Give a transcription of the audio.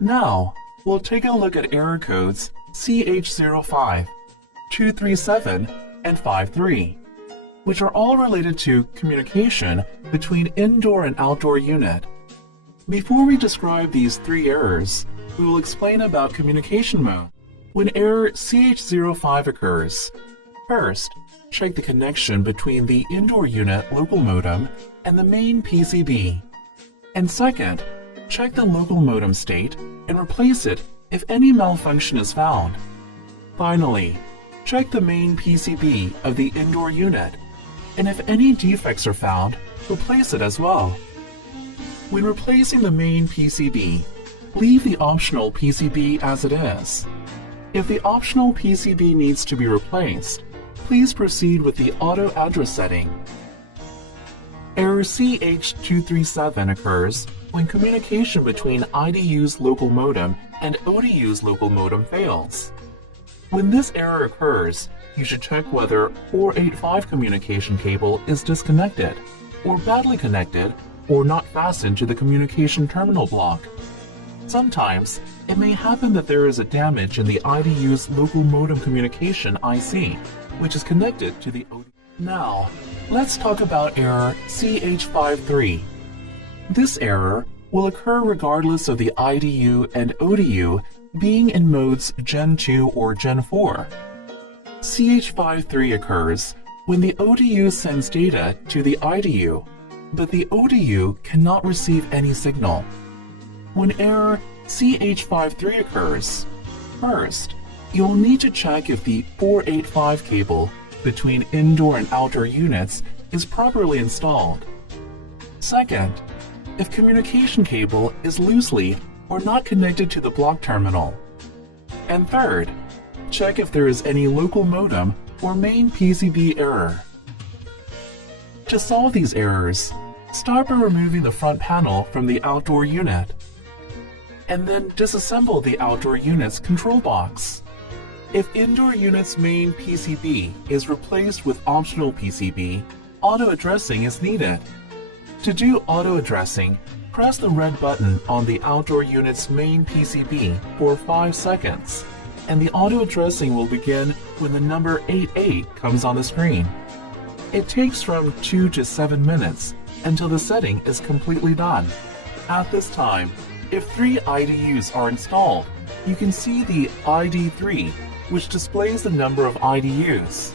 Now, we'll take a look at error codes CH05, 237, and 53, which are all related to communication between indoor and outdoor unit. Before we describe these three errors, we will explain about communication mode. When error CH05 occurs, first, check the connection between the indoor unit local modem and the main PCB. And second, check the local modem state and replace it if any malfunction is found. Finally, check the main PCB of the indoor unit, and if any defects are found, replace it as well. When replacing the main PCB, leave the optional PCB as it is. If the optional PCB needs to be replaced, please proceed with the auto address setting. Error CH237 occurs when communication between IDU's local modem and ODU's local modem fails. When this error occurs, you should check whether 485 communication cable is disconnected, or badly connected, or not fastened to the communication terminal block. Sometimes, it may happen that there is a damage in the IDU's local modem communication IC, which is connected to the ODU. Now, let's talk about error CH53. This error will occur regardless of the IDU and ODU being in modes Gen 2 or Gen 4. CH53 occurs when the ODU sends data to the IDU, but the ODU cannot receive any signal. When error CH53 occurs, first, you'll need to check if the 485 cable between indoor and outdoor units is properly installed. Second, if communication cable is loosely or not connected to the block terminal. And third, check if there is any local modem or main PCB error. To solve these errors, start by removing the front panel from the outdoor unit, and then disassemble the outdoor unit's control box. If indoor unit's main PCB is replaced with optional PCB, auto-addressing is needed. To do auto-addressing, press the red button on the outdoor unit's main PCB for 5 seconds, and the auto-addressing will begin when the number 88 comes on the screen. It takes from 2 to 7 minutes until the setting is completely done. At this time, if 3 IDUs are installed, you can see the ID3, which displays the number of IDUs.